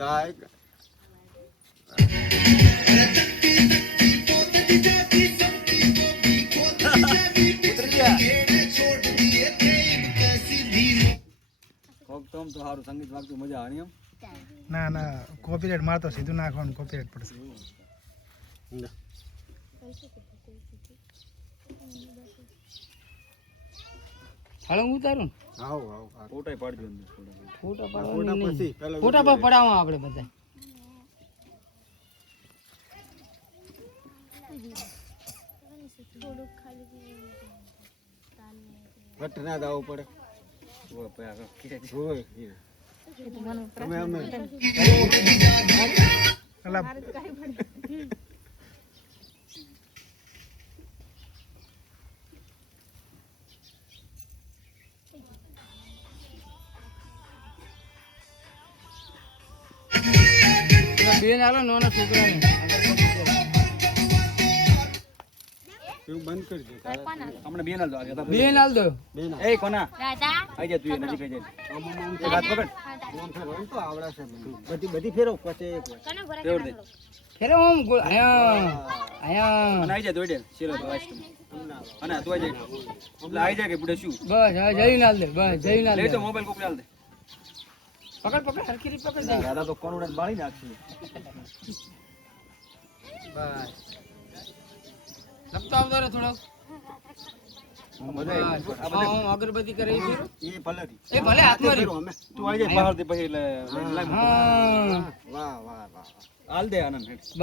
થાય તો સારું સંગીત વાગતું મજા આવે એમ. ના ના કોપીરાઇટ મારતો સીધું નાખવાનું કોપીરાઇટ પડશે. હાલો હું ઉતારું આવ આવ ફોટા પાડજો અંદર ફોટા ફોટા પાડવાની પછી પહેલા ફોટા પર પડાવવા આપણે બધા વટ ના દાવું પડે હોય તમે અમે અલા બેન આલો નાના છોકરાને એવું બંધ કરજો હમણાં બેન હાલ દો આગળ બેન હાલ દો બેન એ કોના આઈ જા તું એ નજીક આઈ જા એક હાથ પકડ ફોન ફેરો તો આવડે છે બધી બધી ફેરો પછી એક વાર ફેવર દે ફેરો ઓમ આયા આયા અને આઈ જા દોડે ચલો તો લાસ્ટ અને તું આઈ જા એટલે આઈ જા કે બુડે શું બસ હવે જઈને હાલ દે બસ જઈને હાલ લે દે તો મોબાઈલ કોક હાલ દે પકડ પકડ હરખી રીતે પકડ દે દાદા તો કોણ ઉડાન બાળી નાખશે બસ લપતો આવતો રે થોડો અગરબત્તી કરે એ ફેરો એ પલરી એ ભલે હાથમાં ફેરો રહ્યું અમે તું આઈ જા બહાર દે પછી એટલે હા વાહ વાહ વાહ હાલ દે આનંદ